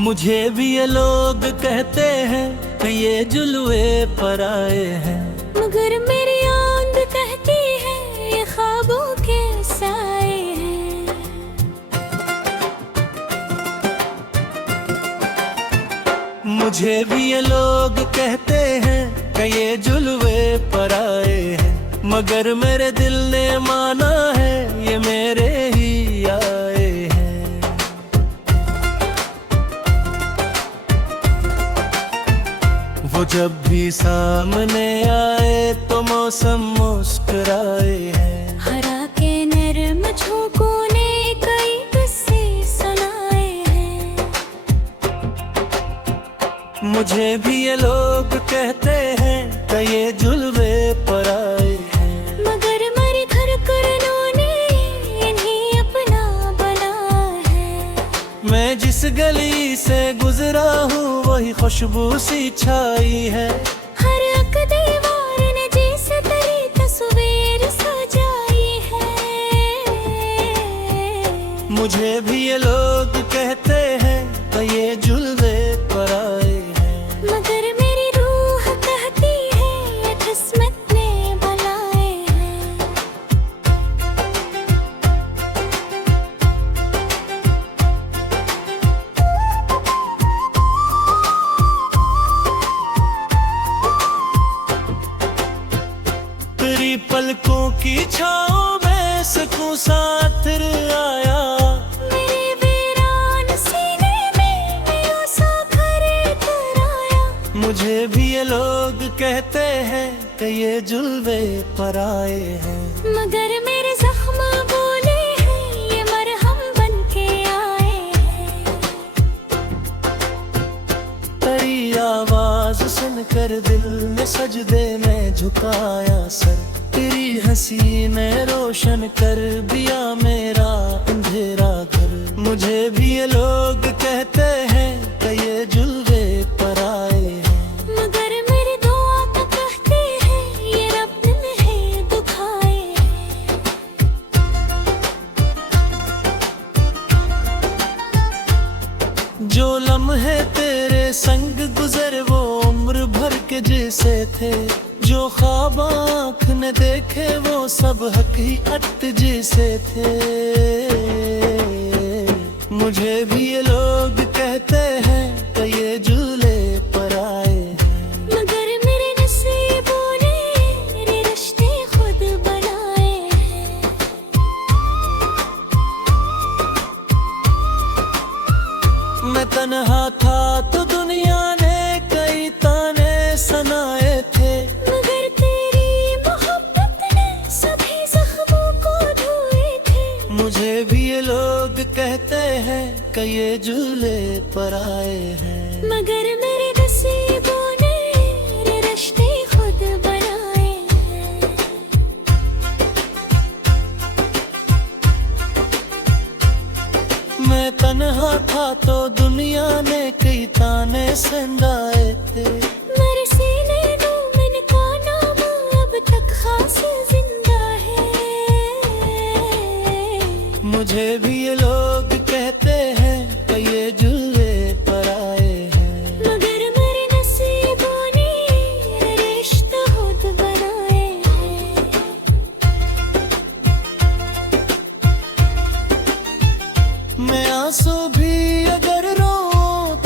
मुझे भी ये लोग कहते हैं कि ये जुल्वे पर आए हैं, मगर मेरी आंख कहती है ये ख्वाबों के साए हैं। मुझे भी ये लोग कहते हैं कि ये जुल्वे पर आए हैं, मगर मेरे दिल ने माना है ये मेरे ही आए हैं। वो जब भी सामने आए तो मौसम मुस्कुराए हैं। हरा के नरम झोंकों ने कई किस्से सुनाए हैं। मुझे भी ये लोग कहते हैं कि ये जुल्वे पर आए हैं, मगर मरे धड़कनों ने इन्हें अपना बना है। मैं जिस गली से गुजरा हूँ वही खुशबू सी छाई है। हर एक दीवार ने जैसे तेरी तस्वीर सजाई है। मुझे भी ये लोग कहते हैं कि ये जुल्वे पर आए हैं, मगर मेरी रूह कहती है ये किस्मत ने बुलाए हैं। तेरी पलकों की छाँव में सुकून सा फिर आया। मेरे वीरान सीने में नया सा घर इतर आया। मुझे भी ये लोग कहते हैं कि ये जुल्वे पर आए हैं, मगर मेरे जख्म बोले हैं ये मरहम बन के आए हैं। तेरी आवाज सुनकर दिल ने सजदे में झुकाया सर। तेरी हंसी ने रोशन कर दिया मेरा अंधेरा घर। मुझे भी ये लोग कहते हैं कि ये जुल्वे पर आए हैं, मगर मेरी दुआ तो कहती है ये रब ने है दुखाए हैं। जो लम्हे तेरे संग गुजर वो उम्र भर के जैसे थे। जो ख्वाब आँख ने देखे वो सब हकीकत जैसे थे। मुझे भी ये लोग कहते हैं कि ये जुल्वे पर आए हैं, मगर मेरे नसीबों ने मेरे रिश्ते खुद बनाए हैं। मैं तन्हा था तो दुनिया ने कई ताने सुनाए थे। मगर तेरी मोहब्बत ने सभी जख्मों को धोए थे। मुझे भी ये लोग कहते हैं कि ये जुल्वे पर आए हैं, मगर मेरे नसीबों ने मेरे रिश्ते खुद बनाए हैं। मैं तन्हा था तो दुनिया ने कई ताने सुनाए थे। मेरे सीने मोमिन का नाम अब तक खास जिंदा है। मुझे भी ये लोग कहते हैं कि ये जुल्वे पर आए हैं, मगर मेरे नसीबों ने मेरे रिश्ते खुद बनाए हैं। मैं आंसू भी अगर रो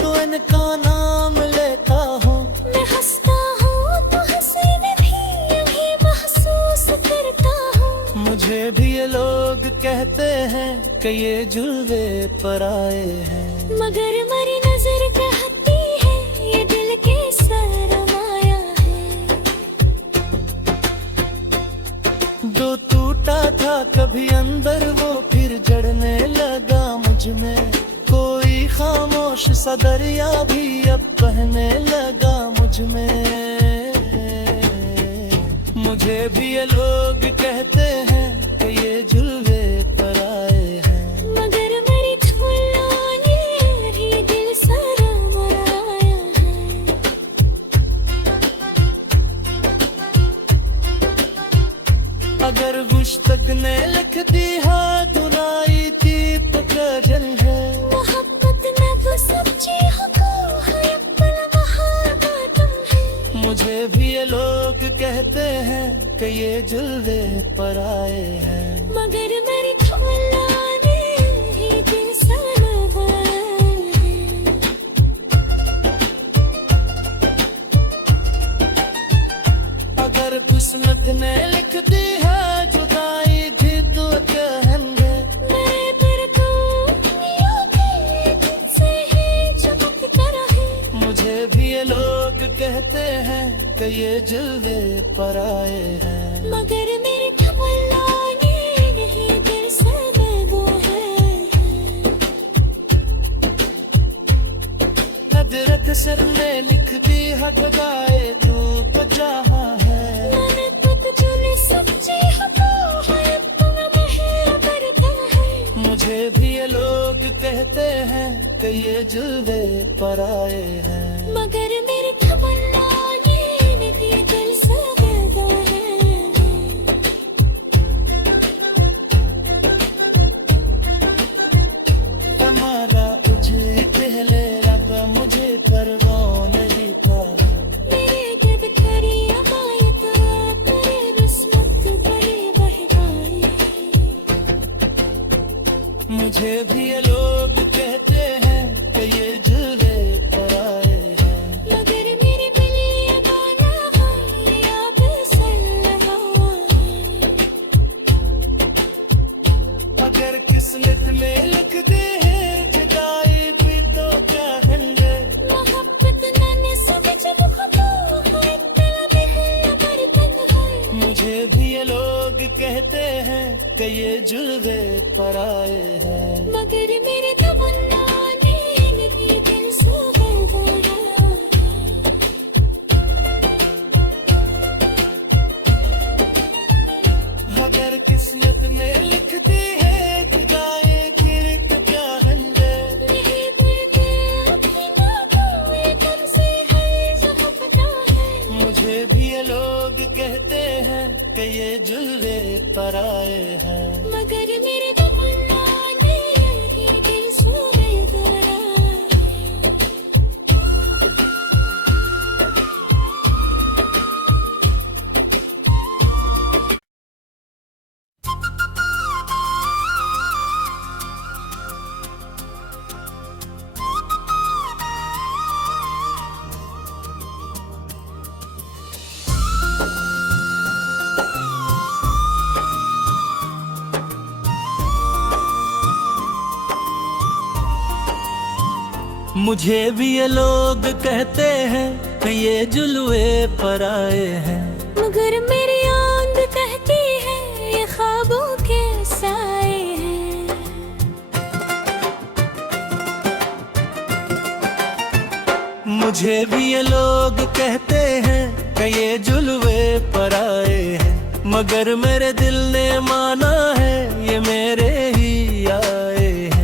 तो इनका नाम लेता हूँ। मैं हंसता हूँ तो हंसी में भी यही महसूस करता हूँ। मुझे भी ये लोग कहते हैं कि ये जुल्वे पर आए हैं, मगर मेरी नजर कहती है ये दिल के सरमाया है। जो टूटा था कभी अंदर वो फिर जड़ने लगा मुझ में। कोई खामोश सा दरिया भी अब बहने लगा मुझ में। मुझे भी ये लोग कहते हैं कि ये जुल्वे पर आए हैं, मगर मेरी झूलों ने भी दिल सरमाया है। अगर मुश्तक ने लिख दी है दुराई थी तो गजल है। मोहब्बत में सच्ची हको है पल महाबत है। मुझे भी ये लोग कहते हैं कि ये जुल्वे पर आए हैं, मगर मेरी तमन्ना ने ही दिल से लगाया है। अगर किस्मत ने लिख दी है जुदाई भी तो कहेंगे, मेरे पर तो दुनिया के तुझसे ही चमकता रहे। मुझे भी ये लोग कहते हैं कि ये जुल्वे पर आए हैं, मगर मेरी तमन्ना ने नहीं दिल से लगाया है। अदरक सर ने लिख दी है जुदाई तू तो जहाँ है। मैंने तो तुझे सच्ची हको है पल महाबत है। मुझे भी ये लोग कहते हैं कि ये जुल्वे पर आए हैं, मगर मेरी तमन्ना ने नहीं दिल से लगाया है। हमारा तुझे पहले लगा मुझे परवाह नहीं था। मेरे जब तेरी अमायत तेरे किस्मत बड़ी बहकाई। मुझे भी ये लोग कहते हैं कि ये जुल्वे पर आए हैं, मगर मेरे दिल ये गाना है आप सल्लल्लाहु अगर किस्मत में लिख दे है जुदाई भी तो कहेंगे। मोहब्बत नाने समझ मुखतो है दिल में है बरतन है। मुझे भी ये लोग कहते हैं कि ये जुल्वे पर आए हैं, मगर मेरे तमन्ना ने नहीं दिल से लगाया है। अगर किस्मत ने लिख दी है जुदाई फिर तो कहेंगे। मेरे दिल के अपना कोई गम से है जहाँ पता है। मुझे भी ये लोग कहते हैं कि ये जुल्वे पर आए हैं, मगर मेरे तमन्ना ने नहीं दिल से लगाया है। मुझे भी ये लोग कहते हैं कि ये जुल्वे पर आए हैं, मगर मेरी आंध कहती है ये ख्वाबों के साए हैं। मुझे भी ये लोग कहते हैं कि ये जुल्वे पर आए हैं, मगर मेरे दिल ने माना है ये मेरे ही आए हैं।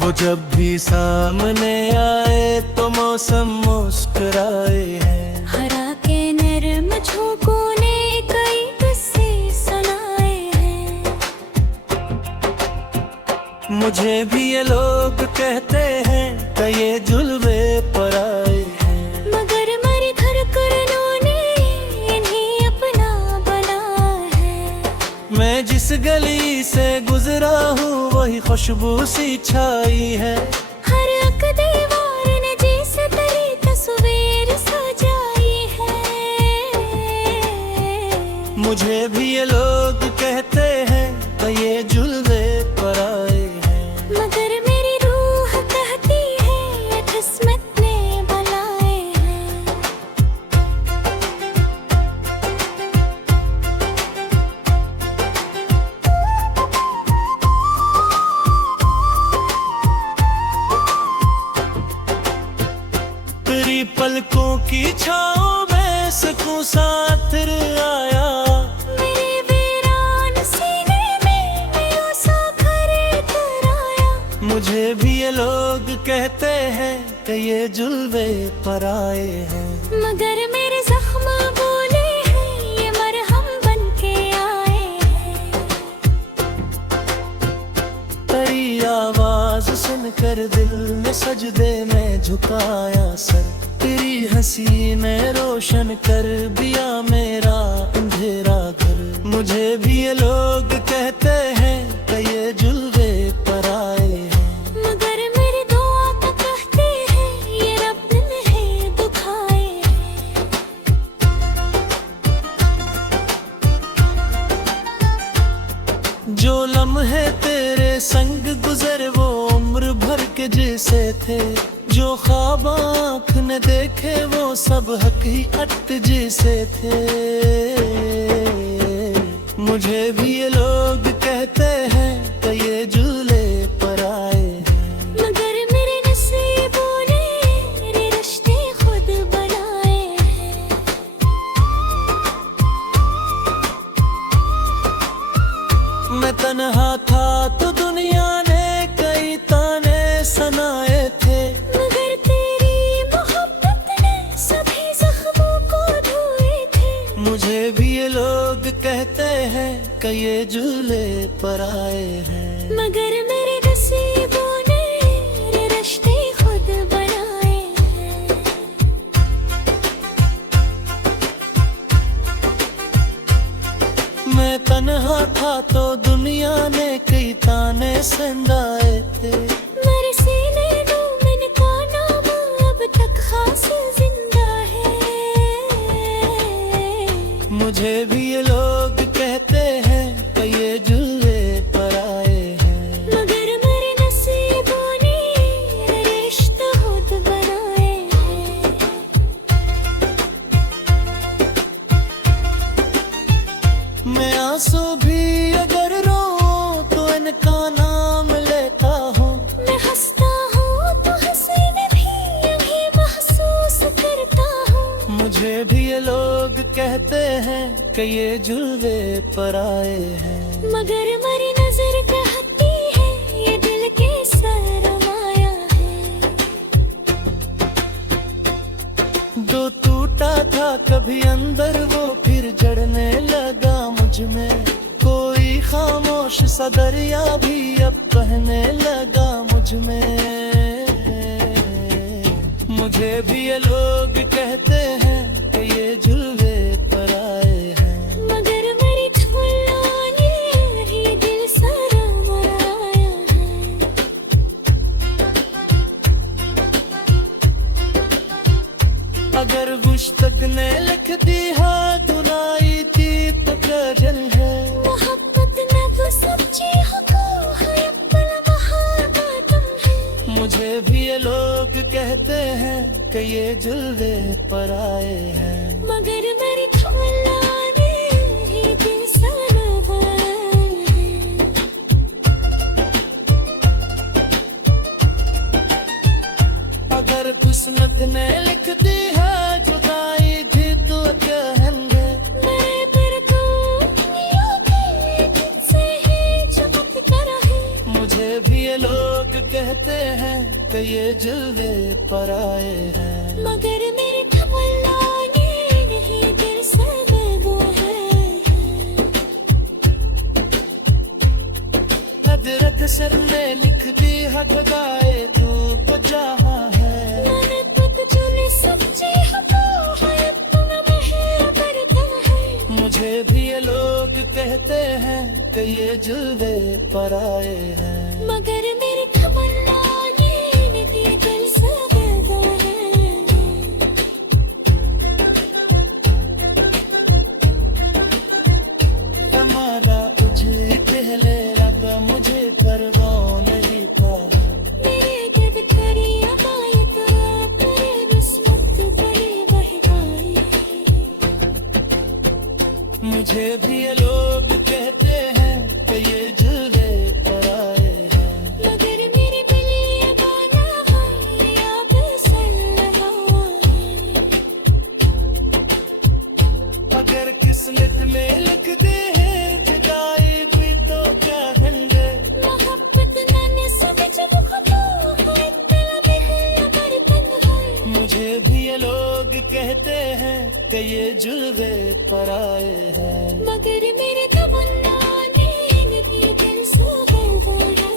वो जब भी सामने आए तो मौसम मुस्कुराए हैं, हरा के नरम झोंकों ने कई किस्से सुनाए हैं। मुझे भी ये लोग कहते हैं कि ये जुल्वे पर आए हैं, मगर मेरे धड़कनों ने इन्हें अपना बना है। मैं जिस गली से गुजरा हूँ वही खुशबू सी छाई है। हर एक दीवार ने जैसे तेरी तस्वीर सजाई है। मुझे भी ये लोग कहते हैं कि ये जुल्वे पर आए हैं, मगर मेरी रूह कहती है ये किस्मत ने बनाए हैं। तेरी पलकों की छाँव में सकूं साथ आया। मेरे वीरान सीने में नया सा घर कराया। मुझे भी ये लोग कहते हैं कि ये जुल्वे पर आए हैं, मगर मेरे जख्म बोले हैं ये मरहम बन के आए हैं। आवाज सुनकर दिल में सजदे में झुकाया सर, तेरी हंसी ने रोशन कर दिया मेरा अंधेरा घर। मुझे भी ये लोग कहते हैं कि ये जुल्वे पराए हैं, मगर मेरी दुआ तो कहती है ये रब ने है दुखाए हैं। जो लम्हे तेरे संग गुजर वो उम्र भर के जैसे थे, जो ख्वाब आँख ने देखे वो सब हकीकत जैसे थे। मुझे भी ये लोग कहते हैं कि ये झूले पराए हैं, मगर मेरे नसीबों ने मेरे रिश्ते खुद बनाए हैं। मैं तन्हा था तो दुनिया ने कई ताने सुनाए थे, मगर तेरी मोहब्बत ने सभी जख्मों को धोए थे। मुझे भी ये लोग कहते हैं कि ये झूले पराए हैं, मगर मेरे नसीबों ने मेरे रिश्ते खुद बनाए हैं। मैं तन्हा था तो दुनिया ने कई ताने संदाए थे, मेरे सीने मोमिन का नाम अब तक खास जिंदा है। मुझे भी ये लोग कहते हैं कि ये झूले पराए हैं, मगर मेरे नसीबों ने मेरे रिश्ते खुद बनाए हैं। मैं आंसू भी अगर रो तो इनका नाम लेता हूँ, मैं हंसता हूँ तो हंसी में भी यही महसूस करता हूँ। मुझे भी ये लोग कहते हैं कि ये झूले पराए हैं, मगर मेरी नजर कहती है ये दिल के सरमाया है। जो टूटा था कभी अंदर वो फिर जड़ने लगा मुझ में, कोई खामोश सा दरिया भी अब बहने लगा मुझ में। मुझे भी ये लोग कहते हैं कि ये झूले पराए हैं, मगर मेरी झूलों ने ये दिल सरमाया है। अगर मुश्तक ने लिख दी है धुनाई थी तो गजल है, मोहब्बत न वो सच्ची हो है पल महाबतम है। मुझे भी ये लोग कहते हैं कि ये झूले पराए हैं, मगर मेरी झूलों ने ये दिल सरमाया है। अगर किस्मत ने लिख दी है जुदाई थी तो कहेंगे, मेरे पर तो दुनिया के तुझसे ही चमकता रहे। मुझे भी ये लोग कहते हैं कि ये झूले पराए हैं, मगर मेरे तमन्ना ने नहीं दिल सबब है। हजरत सर ने लिख दी है खुदाए तू तो जहाँ है, मैंने खुद चुनी सच्ची हो तो है तुम मेहरबान है। मुझे भी ये लोग कहते हैं कि ये झूले पराए हैं, मगर मेरे तमन्ना ने नहीं दिल सबब है। हमारा तुझे पहले लगा मुझे परवाह नहीं था, मेरे जब तेरी अमायत तेरे किस्मत बड़ी बहकाई है। मुझे भी ये लोग कहते हैं कि ये झूले पराए हैं, मगर मेरे दिल गाना है अब सल्लल्लाहु अगर किस्मत में लिख दे है जुदाई भी तो कहेंगे, मोहब्बत न समझ मुखबो है दिल में बरतन है। मुझे भी ये लोग कहते हैं कि ये झूले पराए हैं, मगर मेरे तमन्ना ने नहीं दिल सबब है।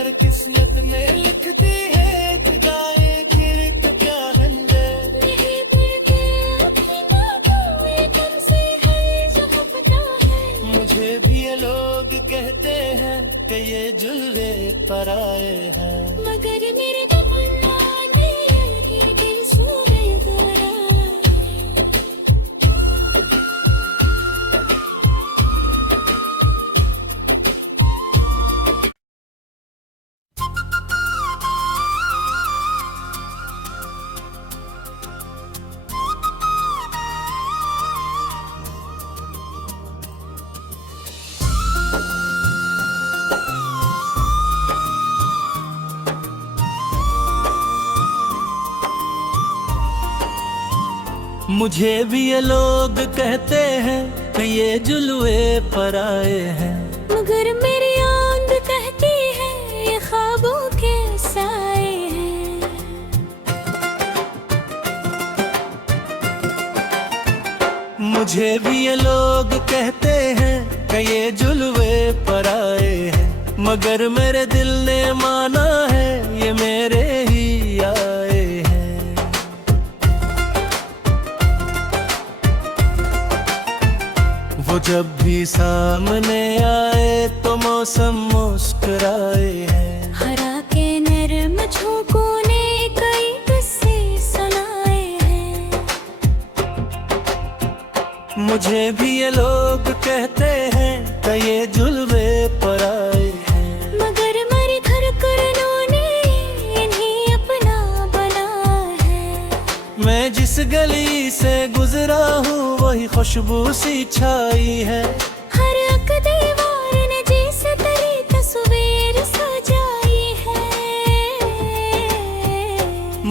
मगर किस्मत में लिखती है गाए फिर तो क्या हंडे नहीं देते अभी ना कोई तुमसे है जो पता है। मुझे भी ये लोग कहते हैं कि ये जुल्वे पराए हैं मगर मेरे तमन्ना नहीं ये दिल सो गए दोराए। मुझे भी ये लोग कहते हैं कि ये जुल्वे पराए हैं मगर मेरी आंध कहती है ये ख्वाबों के साए हैं। मुझे भी ये लोग कहते हैं कि ये जुल्वे पराए हैं मगर मेरे दिल ने माना है ये मेरे ही आए हैं। वो जब भी सामने आए तो मौसम मुस्कुराए हैं हरा के नरम झोंकों ने कई किस्से सुनाए हैं। मुझे भी ये लोग कहते हैं कि ये जुल्वे पराए हैं मगर मरे धड़कनों ने इन्हें अपना बना है। मैं जिस गली से गुजरा हूँ वही खुशबू सी छाई है हर एक दीवार ने जैसे तेरी तस्वीर सजाई है।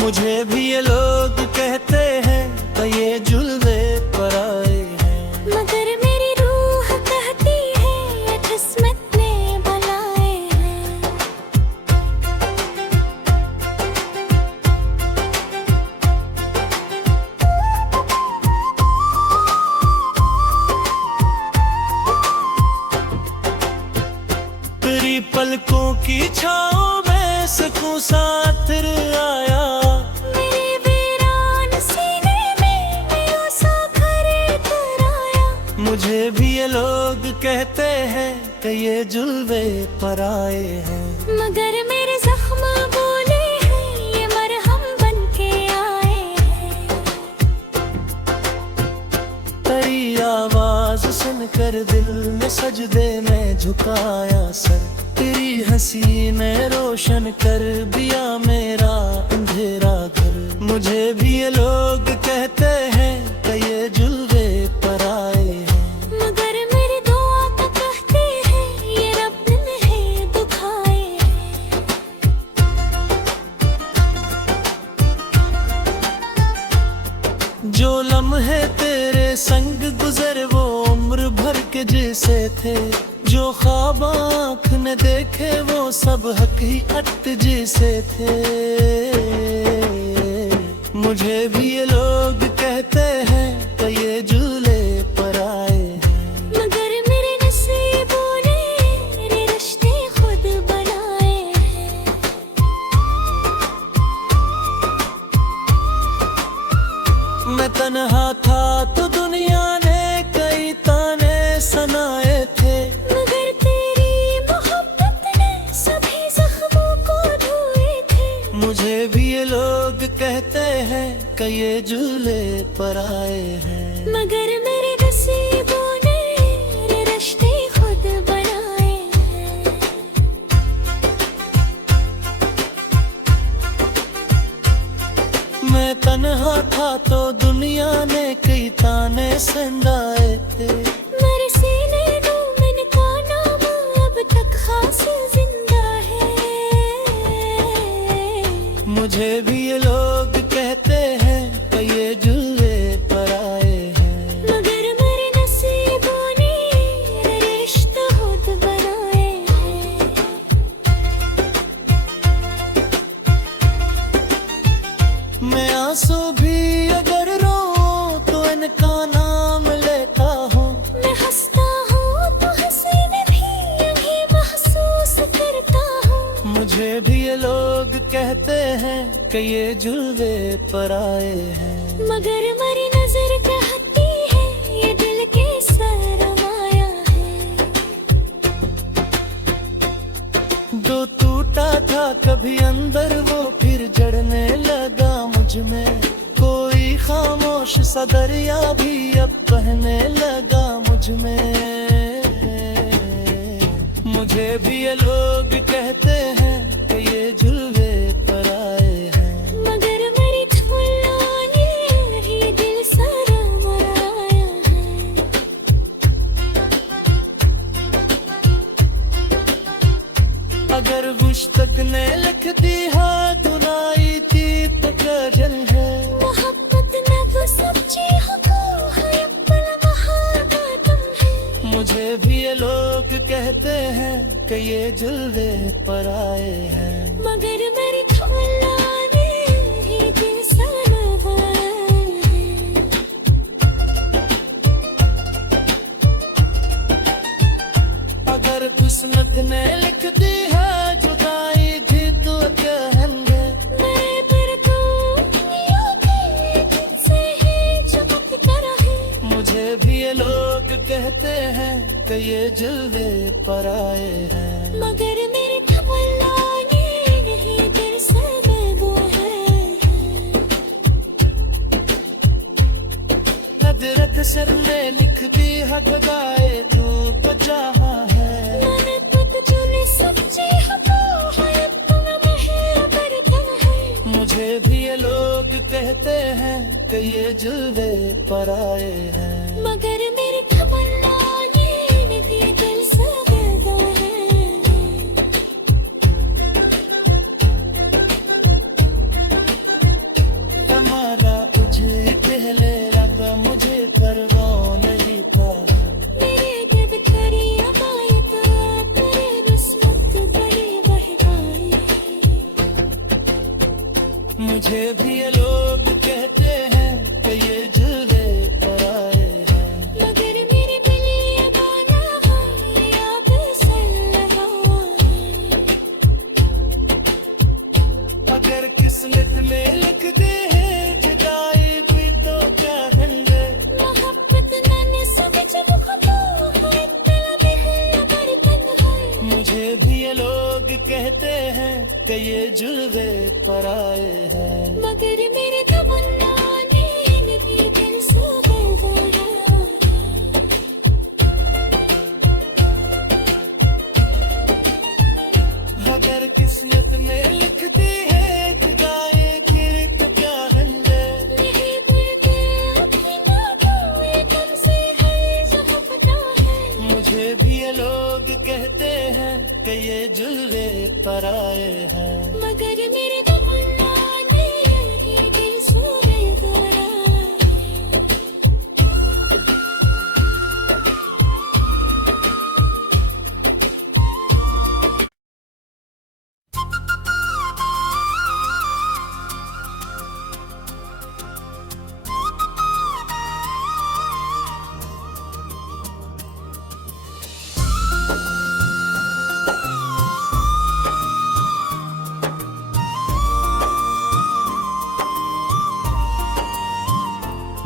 मुझे भी ये लोग कहते हैं कि ये जुल्वे पराए हैं मगर मेरी रूह कहती है ये किस्मत ने बनाए हैं। तेरी पलकों की छाँव में सुकून साथर आया मेरे वीरान सीने में मेरा सा घर कराया। मुझे भी ये लोग कहते हैं कि ये जुल्वे पराए हैं मगर मेरे जख्म बोले हैं ये मरहम बन के आए हैं। तेरी आवाज सुनकर दिल ने सजदे में झुकाया सर तेरी हंसी ने रोशन कर दिया मेरा अंधेरा घर। मुझे भी ये लोग कहते हैं कि ये जुल्वे पराए हैं मगर मेरी दुआ तो कहती है ये रब ने है दुखाए हैं। जो लम्हे तेरे संग गुजर वो उम्र भर के जैसे थे जो ख्वाब आँख ने देखे वो सब हकीकत जैसे थे। मुझे भी ये लोग कहते हैं कि ये जुल्वे पराए हैं मगर मेरे नसीबों ने ये रिश्ते खुद बनाए हैं। मैं तन्हा था तो दुनिया ने कई ताने सुनाए थे मगर तेरी मोहब्बत ने सभी जख्मों को धोए थे। मुझे भी ये लोग कहते हैं कि ये जुल्वे पराए हैं मगर मेरे नसीबों ने ये रिश्ते खुद बनाए हैं। मैं तन्हा था तो दुनिया ने कई ताने संदाए थे मेरे सीने में का नाम अब तक खास जिंदा है। मुझे भी ये लोग कहते हैं कि ये जुल्वे पराए हैं मगर मेरे नसीबों ने ये रिश्ते खुद बनाए हैं। मैं आंसू भी अगर रो तो इनका नाम लेता हूँ मैं हंसता हूँ तो हंसी में भी यही महसूस करता हूँ। मुझे भी ये लोग कहते हैं कि ये जुल्वे पराए हैं, मगर मेरी नजर कहती है ये दिल के सरमाया है। जो टूटा था कभी अंदर वो फिर जड़ने लगा मुझ में, कोई खामोश सा दरिया भी अब बहने लगा मुझ में। मुझे भी ये लोग कहते हैं कि ये जुल्वे पराए हैं, मगर मेरी ठुल्लानी ये दिल सरमाया है। अगर मुश्तक ने लिख दी है धुनाई थी तो गजल है, मोहब्बत न वो सच्ची हो तो है पल महागतम है। मुझे भी ये लोग कहते हैं कि ये जुल्वे पराए हैं, मगर मेरी ठुल्लानी ये दिल सरमाया है। अगर किस्मत ने लिख दी है जुदाई थी तो कहेंगे, मेरे पर तो दुनिया के तुझसे ही चमकता रहे। मुझे भी ये लोग कहते हैं कि ये जुल्वे पराए हैं, मगर मेरी ठुल्लानी ये दिल सरमाया है। हजरत सर ने लिख दी है खुदाए तू बचाहा है, मैंने खुद चुनी सच्ची हो तो है तुम मेहरबान है। मुझे भी ये लोग कहते हैं कि ये जुल्वे पराए हैं, मगर मेरी ठुल्लानी ये दिल सरमाया है। हमारा तुझे पहले लगा मुझे परवाह नहीं था, मेरे जब करी अमायत तेरे किस्मत बड़ी बहकाई है। मुझे भी ये लोग कहते हैं कि ये जुल्वे पराए हैं, मगर मेरे दिल ये गाना है याद से लगा है। अगर किस्मत में लिख दे है जुदाई भी तो कहेंगे, मोहब्बत मैंने समझ मुझको है दिल में बड़ी तंग है। मुझे भी ये लोग कहते हैं कि ये जुल्वे पराए हैं, मगर मेरे ठुल्लानी ये दिल सरमाया है। अगर किस्मत में लिख दी है जुदाई फिर तो कहेंगे, यही दिल के अपना तो ये तुमसे है जो पता है। मुझे भी ये लोग कहते हैं कि ये जुल्वे पराए हैं, मगर मेरे ठुल्लानी ये दिल सरमाया है।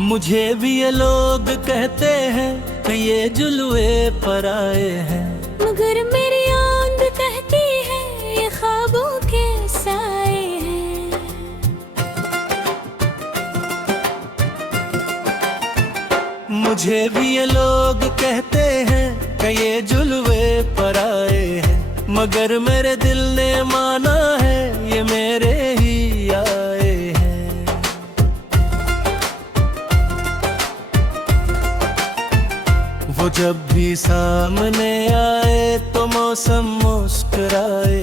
मुझे भी ये लोग कहते हैं कि ये जुल्वे पराए हैं, मगर मेरी आंख कहती है ये ख्वाबों के साए हैं। मुझे भी ये लोग कहते हैं कि ये जुल्वे पराए हैं, मगर मेरे दिल ने माना है ये मेरे ही आए हैं। वो जब भी सामने आए तो मौसम मुस्कुराए